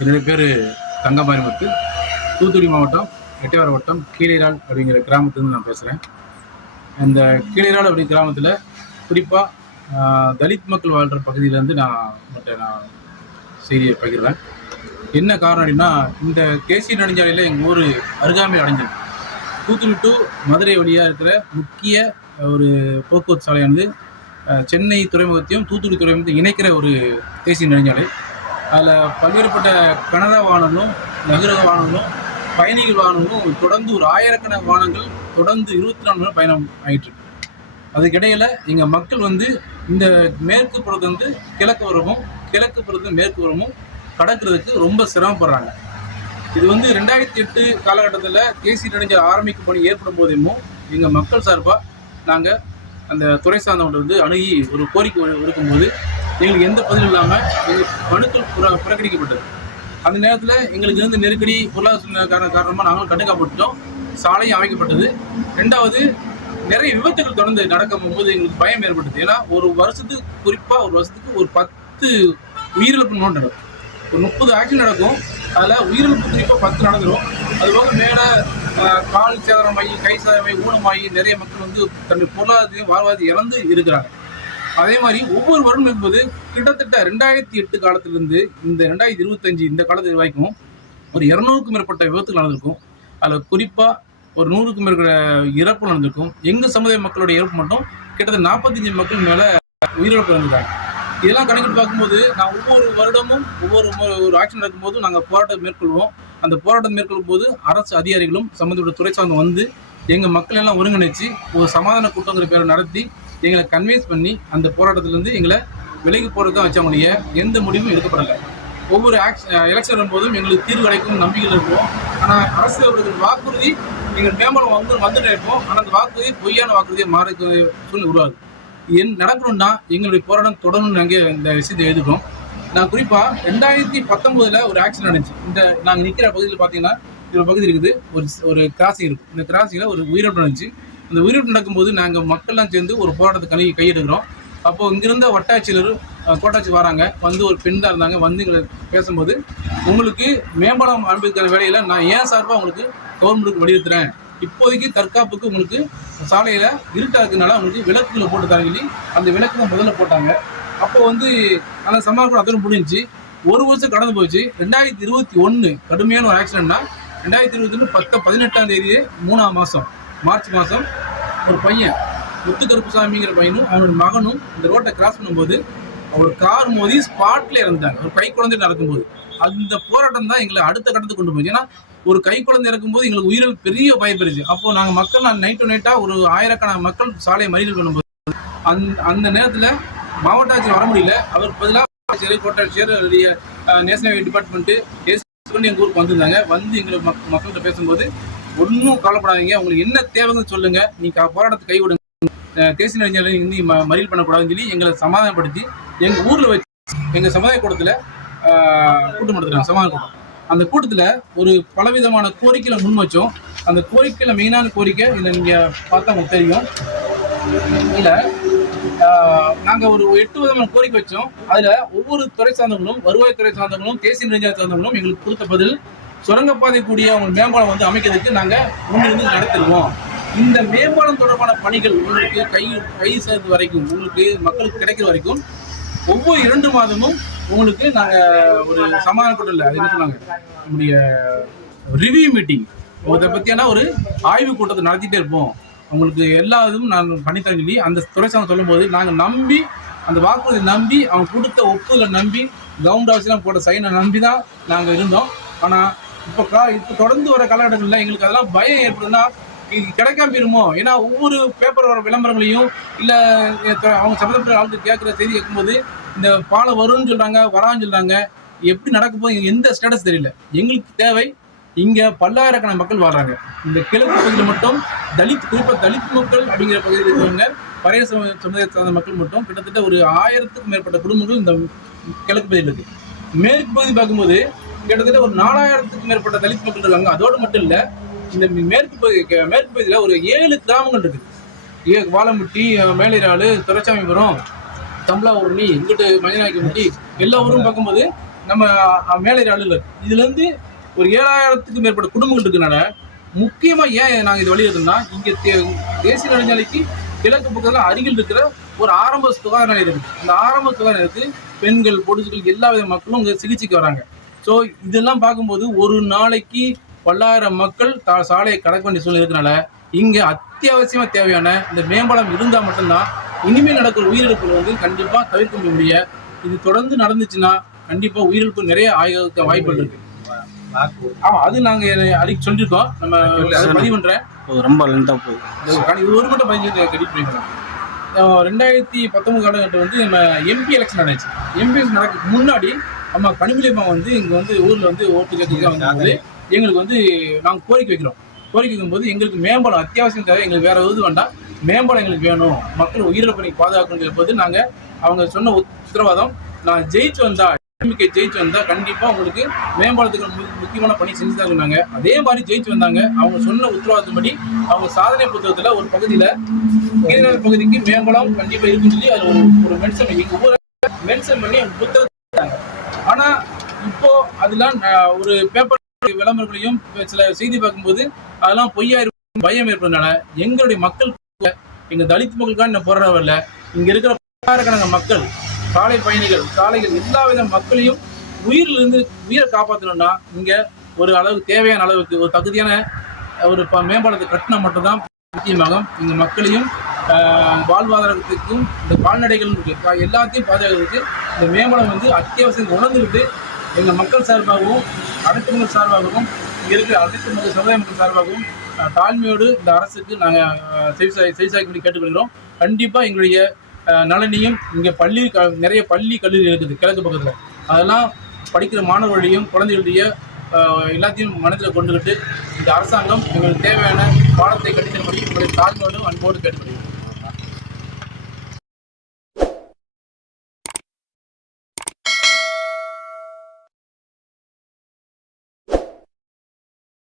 என்னுடைய பேர் தங்கமாரிமுத்து. தூத்துக்குடி மாவட்டம் எட்டையார் வட்டம் கீழைரால் அப்படிங்கிற கிராமத்துலேருந்து நான் பேசுகிறேன் இந்த கீழைரால் அப்படி கிராமத்தில் குறிப்பாக தலித் மக்கள் வாழ்கிற பகுதியிலேருந்து நான் உங்கள்கிட்ட நான் செய்தியை பகிர்றேன். என்ன காரணம் அப்படின்னா இந்த தேசிய நெடுஞ்சாலையில் எங்கள் ஊர் அருகாமை அடைஞ்சது. தூத்துக்குடி டு மதுரை வழியாக இருக்கிற முக்கிய ஒரு போக்குவரத்து சாலையானது சென்னை துறைமுகத்தையும் தூத்துக்குடி துறைமுகத்தையும் இணைக்கிற ஒரு தேசிய நெடுஞ்சாலை. அதில் பல்வேறுபட்ட கனரா வாகனங்களும் நகரக வாகனங்களும் பயணிகள் வாகனங்களும் தொடர்ந்து ஒரு ஆயிரக்கணக்கான வாகனங்கள் தொடர்ந்து இருபத்தி நாலு மணி நேரம் பயணம் ஆகிட்டு அதுக்கிடையில் எங்கள் மக்கள் வந்து இந்த மேற்கு புறத்துலேருந்து கிழக்கு புறமும் கிழக்கு புறத்து மேற்கு புறமும் கடக்கிறதுக்கு ரொம்ப சிரமப்படுறாங்க. இது வந்து ரெண்டாயிரத்தி எட்டு காலகட்டத்தில் தேசிய நெடுஞ்சல் ஆரம்பிக்கும் பணி ஏற்படும் போதையும் எங்கள் மக்கள் சார்பாக நாங்கள் அந்த துறை சார்ந்தவங்க வந்து அணுகி ஒரு கோரிக்கை இருக்கும்போது எங்களுக்கு எந்த பதிலும் இல்லாமல் எங்கள் மனுக்கள் புற புறக்கணிக்கப்பட்டது. அந்த நேரத்தில் எங்களுக்கு இருந்த நெருக்கடி பொருளாதார காரண காரணமாக நாங்களும் கண்டுக்கப்பட்டோம் சாலையும் அமைக்கப்பட்டது. ரெண்டாவது நிறைய விபத்துகள் தொடர்ந்து நடக்கும் போது எங்களுக்கு பயம் ஏற்பட்டது. ஏன்னா ஒரு வருஷத்துக்கு குறிப்பாக ஒரு வருஷத்துக்கு ஒரு பத்து உயிரிழப்பு நோட்டு நடக்கும். ஒரு முப்பது ஆக்சிடென்ட் நடக்கும். அதில் உயிரிழப்பு குறிப்பாக பத்து நடந்துடும் அதுபோக மேலே கால் சேதனமாகி கை சேதனமாகி ஊனமாகி நிறைய மக்கள் வந்து தன்னுடைய பொருளாதாரத்தையும் வாழ்வாதாரத்தையும் இறந்து இருக்கிறாங்க. அதே மாதிரி ஒவ்வொரு வருடம் என்பது கிட்டத்தட்ட ரெண்டாயிரத்தி எட்டு காலத்திலிருந்து இந்த ரெண்டாயிரத்தி இருபத்தஞ்சு இந்த காலத்து வரைக்கும் ஒரு இரநூறுக்கும் மேற்பட்ட விபத்துகள் நடந்திருக்கும். அதில் குறிப்பாக ஒரு நூறுக்கும் மேற்பட்ட இறப்பு நடந்திருக்கும். எங்கள் சமுதாய மக்களுடைய இறப்பு மட்டும் கிட்டத்தட்ட நாற்பத்தஞ்சு மக்கள் மேலே உயிரிழப்பு நடந்திருக்காங்க. இதெல்லாம் கணக்கிட்டு பார்க்கும்போது நான் ஒவ்வொரு வருடமும் ஒவ்வொரு ஒரு ஆக்ஷன் நடக்கும்போது நாங்கள் போராட்டம் மேற்கொள்வோம். அந்த போராட்டம் மேற்கொள்ளும் போது அரசு அதிகாரிகளும் சம்மந்தப்பட்ட துறை சார்ந்து வந்து எங்கள் மக்கள் எல்லாம் ஒருங்கிணைச்சு ஒரு சமாதான கூட்டங்கிற பேரை நடத்தி எங்களை கன்வின்ஸ் பண்ணி அந்த போராட்டத்திலேருந்து எங்களை விலகி போகிறது தான் வச்சவங்களுடைய எந்த முடிவும் எடுக்கப்படலை. ஒவ்வொரு ஆக்ஷ எலெக்ஷன் வரும்போதும் எங்களுக்கு தீர்வு கிடைக்கும் நம்பிக்கையில் இருப்போம். ஆனால் அரசு அவர்கள் வாக்குறுதி எங்கள் மேம்பலம் வந்து வந்துட்டு இருப்போம் ஆனால் அந்த வாக்குறுதி பொய்யான வாக்குறுதியை மாற சூழ்நிலை உருவாது என் நடக்கணும்னா எங்களுடைய போராட்டம் தொடரணும்னு நாங்கள் இந்த விஷயத்தை எழுதுகிறோம் நான் குறிப்பாக ரெண்டாயிரத்தி பத்தொம்போதில் ஒரு ஆக்சிடென்ட் நடந்துச்சு. இந்த நாங்கள் நிற்கிற பகுதியில் பார்த்தீங்கன்னா இந்த பகுதி இருக்குது. ஒரு ஒரு கிராசிங் இருக்கும் இந்த கிராசிங்கில் ஒரு உயிரிழப்பு நடந்துச்சு. அந்த உயிரிழப்பு நடக்கும்போது நாங்கள் மக்கள்லாம் சேர்ந்து ஒரு போராட்டத்துக்கு கணி கையெடுக்கிறோம். அப்போது இங்கிருந்த வட்டாட்சியர் கோட்டாட்சி வராங்க. வந்து ஒரு பெண் தான் இருந்தாங்க. வந்து எங்களை பேசும்போது உங்களுக்கு மேம்பாலம் அனுப்பிக்கிற வேலையில் நான் ஏன் சார்பாக உங்களுக்கு கவர்மெண்ட்டுக்கு வலியுறுத்துறேன்? இப்போதைக்கு தற்காப்புக்கு உங்களுக்கு சாலையில் இருட்டாக இருக்கனால உங்களுக்கு விளக்குகளை போட்டு தரேன் சொல்லி அந்த விளக்கு முதல்ல போட்டாங்க. அப்போ வந்து அந்த சமாளிப்பு அதோட முடிஞ்சு ஒரு வருஷம் கடந்து போச்சு. ரெண்டாயிரத்தி இருபத்தி ஒன்று கடுமையான ஒரு ஆக்சிடென்ட்னா ரெண்டாயிரத்தி இருபத்தி ஒன்று பத்து பதினெட்டாம் தேதி மூணாம் மாதம் மார்ச் மாதம் ஒரு பையன் முத்து கருப்புசாமிங்கிற பையனும் அவனோட மகனும் இந்த ரோட்டை கிராஸ் பண்ணும்போது அவர் கார் மோதி ஸ்பாட்ல இறந்தாங்க. ஒரு கை குழந்தை நடக்கும்போது. அந்த போராட்டம் தான் எங்களை அடுத்த கட்டத்துக்கு கொண்டு போச்சு ஏன்னா ஒரு கை குழந்தை இறக்கும்போது எங்களுக்கு உயிரில் பெரிய பயப்படுச்சு அப்போ நாங்கள் மக்கள் நான் நைட் டு நைட்டாக ஒரு ஆயிரக்கணக்கான மக்கள் சாலையை மறியல் பண்ணும்போது அந் அந்த நேரத்தில் மாவட்ட ஆட்சியர் வர முடியல. அவர் பதிலாக ஆட்சியர் கோட்டாட்சியர் நேஷனல் டிபார்ட்மெண்ட்டு எஸ் பண்ணி எங்கள் ஊருக்கு வந்திருந்தாங்க. வந்து எங்களை மக் மக்கள்கிட்ட பேசும்போது ஒன்றும் கவலைப்படாதீங்க. உங்களுக்கு என்ன தேவைன்னு சொல்லுங்க. நீங்கள் போராட்டத்தை கைவிடுங்க தேசிய நெடுஞ்சாலை இன்னி ம- மறியல் பண்ணக்கூடாதுன்னு சொல்லி எங்களை சமாதானப்படுத்தி எங்கள் ஊரில் வச்சு எங்கள் சமுதாய கூட்டத்தில் கூட்டம் நடத்துகிறாங்க சமாதான கூட்டம். அந்த கூட்டத்தில் ஒரு பலவிதமான கோரிக்கைகளை முன் வச்சோம். அந்த கோரிக்கையில் மெயினான கோரிக்கை இதை நீங்கள் பார்த்தா உங்களுக்கு தெரியும். இல்லை நாங்கள் ஒரு எட்டு விதமான கோரிக்கை வச்சோம். அதில் ஒவ்வொரு துறை சார்ந்தவங்களும் வருவாய்த்துறை சார்ந்தவங்களும் தேசிய நெடுஞ்சாலை சார்ந்தவங்களும் எங்களுக்கு கொடுத்த பதில் சுரங்கப்பாதை கூடிய அவங்க மேம்பாலம் வந்து அமைக்கிறதுக்கு நாங்கள் முன்னிருந்து நடத்திடுவோம் இந்த மேம்பாலம் தொடர்பான பணிகள் உங்களுக்கு கை கை சேர்ந்து வரைக்கும் உங்களுக்கு மக்களுக்கு கிடைக்கிற வரைக்கும் ஒவ்வொரு இரண்டு மாதமும் உங்களுக்கு நாங்கள் ஒரு சமாதான கூட்டம் இல்லை அது என்ன சொன்னாங்க? நம்முடைய ரிவ்யூ மீட்டிங் அதை பற்றியான ஒரு ஆய்வு கூட்டத்தை நடத்திட்டே இருப்போம். உங்களுக்கு எல்லா இதுவும் நாங்கள் பண்ணித்தரேன் சொல்லி அந்த துறை சார்ந்த சொல்லும்போது நாங்கள் நம்பி அந்த வாக்குறுதி நம்பி அவங்க கொடுத்த ஒப்புதலை நம்பி கவுண்ட் ஹவுஸ்லாம் போட்ட சைனை நம்பி தான் நாங்கள் இருந்தோம். ஆனால் இப்போ கா இப்போ தொடர்ந்து வர காலகட்டங்களில் எங்களுக்கு அதெல்லாம் பயம் ஏற்படுதுன்னா கிடைக்காம போயிருமோ? ஏன்னா ஒவ்வொரு பேப்பர் வர விளம்பரங்களையும் இல்லை அவங்க சம்மந்தப்பட்ட ஆளுக்கு கேட்குற செய்தி கேட்கும்போது இந்த பாலம் வரும்னு சொல்கிறாங்க வரான்னு சொல்கிறாங்க எப்படி நடக்க போகுது எந்த ஸ்டேட்டஸ் தெரியல. எங்களுக்கு தேவை இங்கே பல்லாயிரக்கணக்கான மக்கள் வாழ்றாங்க இந்த கிழக்கு பகுதியில் மட்டும் தலித் குறிப்பாக தலித் மக்கள் அப்படிங்கிற பகுதியில் இருக்கிறவங்க பழைய சம சமுதாயத்தை சார்ந்த மக்கள் மட்டும் கிட்டத்தட்ட ஒரு ஆயிரத்துக்கும் மேற்பட்ட குடும்பங்கள் இந்த கிழக்கு பகுதியில் இருக்குது மேற்கு பகுதி பார்க்கும்போது கிட்டத்தட்ட ஒரு நாலாயிரத்துக்கு மேற்பட்ட தலித் மக்கள் இருக்காங்க. அதோடு மட்டும் இல்லை இந்த மேற்கு பகுதி மேற்கு பகுதியில் ஒரு ஏழு கிராமங்கள் இருக்குது ஏ வாழமுட்டி மேலிராடு துரைச்சாமிபுரம் தம்பலாவூரணி இங்கிட்டு மஞ்சநாயக்கம்பட்டி எல்லா ஊரும் பார்க்கும்போது நம்ம அஹ், மேலே இதுலேருந்து ஒரு ஏழாயிரத்துக்கு மேற்பட்ட குடும்பங்கள் இருக்கனால முக்கியமாக ஏன் நாங்கள் இது வெளியிடுறோம்னா இங்கே தே- தேசிய நெடுஞ்சாலைக்கு கிழக்கு பக்கத்தில் அருகில் இருக்கிற ஒரு ஆரம்ப சுகாதார நிலையம் இருக்குது அந்த ஆரம்ப சுகாதார நிலையத்துக்கு பெண்கள் பொடிசுகள் எல்லா வித மக்களும் இங்கே சிகிச்சைக்கு வராங்க. ஸோ இதெல்லாம் பார்க்கும்போது ஒரு நாளைக்கு பல்லாயிரம் மக்கள் தா- சாலையை கடக்க வேண்டிய சூழ்நிலை இருக்கனால இங்க அத்தியாவசியமா தேவையான இந்த மேம்பாலம் இருந்தா மட்டும்தான் இனிமேல் நடக்கிற உயிரிழப்புகள் வந்து கண்டிப்பா தவிர்க்க முடியும் இது தொடர்ந்து நடந்துச்சுன்னா கண்டிப்பா உயிரிழப்பு நிறைய ஆக வாய்ப்புகள் இருக்கு. ஆமா அது நாங்க அடிக்கடி சொல்லியிருக்கோம். நம்ம பதிவு பண்றேன். ரொம்ப லென்த்தாக போகுது. இது ஒரு- மட்டும் பதினஞ்சு கரெக்ட் பண்ணிக்கிறேன் அஹ் ரெண்டாயிரத்தி பத்தொன்பது காலகட்டம் வந்து நம்ம எம்பி எலெக்ஷன் நடந்துச்சு. எம்பி எலெக்ஷன் நடக்க முன்னாடி ஆமாம் கனிமொழியம்மா வந்து இங்கே வந்து ஊரில் வந்து ஓட்டு கேட்க வந்தபோது எங்களுக்கு வந்து நாங்கள் கோரிக்கை வைக்கிறோம். கோரிக்கை வைக்கும்போது எங்களுக்கு மேம்பாலம் அத்தியாவசியம் தேவை எங்களுக்கு வேறு எதுவும் வேண்டாம். மேம்பாலம் எங்களுக்கு வேணும். மக்கள் உயிரிழப்பை பாதுகாக்கணும் போது நாங்கள் அவங்க சொன்ன உத்தரவாதம் நான் ஜெயிச்சு வந்தா டிஎம்கே ஜெயிச்சு வந்தா கண்டிப்பாக உங்களுக்கு மேம்பாலத்துக்கு முக்கியமான பணி செஞ்சு தான் சொன்னாங்க அதே மாதிரி ஜெயிச்சு வந்தாங்க. அவங்க சொன்ன உத்தரவாதத்தின்படி அவங்க சாதனை புத்தகத்தில் ஒரு பகுதியில் கீழ்நகர் பகுதிக்கு மேம்பாலம் கண்டிப்பாக இருக்குன்னு சொல்லி அது ஒரு ஒரு மென்ஷன் எங்கள் ஊரை மென்ஷன் பண்ணி அவங்க புத்தகத்தாங்க அதெல்லாம் ஒரு பேப்பர் விளம்பரங்களையும் சில செய்தி பார்க்கும்போது அதெல்லாம் பொய்யா இருக்கும் பயம் ஏற்படுறதுனால எங்களுடைய மக்கள் எங்க தலித் மக்களுக்கான இந்த போராட்டம் வரல இங்க இருக்கிற பல்லாயிரக்கணக்கான மக்கள் சாலை பயணிகள் சாலைகள் எல்லா வித மக்களையும் உயிரிலிருந்து உயிரை காப்பாற்றணும்னா இங்க ஒரு அளவுக்கு தேவையான அளவுக்கு ஒரு தகுதியான ஒரு ப- மேம்பாலத்தை கட்டினா மட்டும்தான் முக்கியமாகும். இந்த மக்களையும் வாழ்வாதாரத்துக்கும் இந்த கால்நடைகள் எல்லாத்தையும் பாதுகாக்கிறதுக்கு இந்த மேம்பாலம் வந்து அத்தியாவசியம் உணர்ந்துக்கிட்டு எங்கள் மக்கள் சார்பாகவும் அனைத்து சார்பாகவும் இங்கே இருக்கிற அனைத்து மக்கள் சமுதாய மக்கள் சார்பாகவும் தாழ்மையோடு இந்த அரசுக்கு நாங்கள் செய்தி செய்தி கேட்டுக்கொள்கிறோம். கண்டிப்பாக எங்களுடைய நலனையும் இங்கே பள்ளி க- நிறைய பள்ளி கல்லூரி இருக்குது கிழக்கு பக்கத்தில். அதெல்லாம் படிக்கிற மாணவர்களையும் குழந்தைகளுடைய எல்லாத்தையும் மனதில் கொண்டுகிட்டு இந்த அரசாங்கம் எங்களுக்கு தேவையான பாடத்தை கட்டித்தரும்படி உங்களுடைய தாழ்மையோடும் அன்போடு கேட்டுக்கொள்கிறோம்.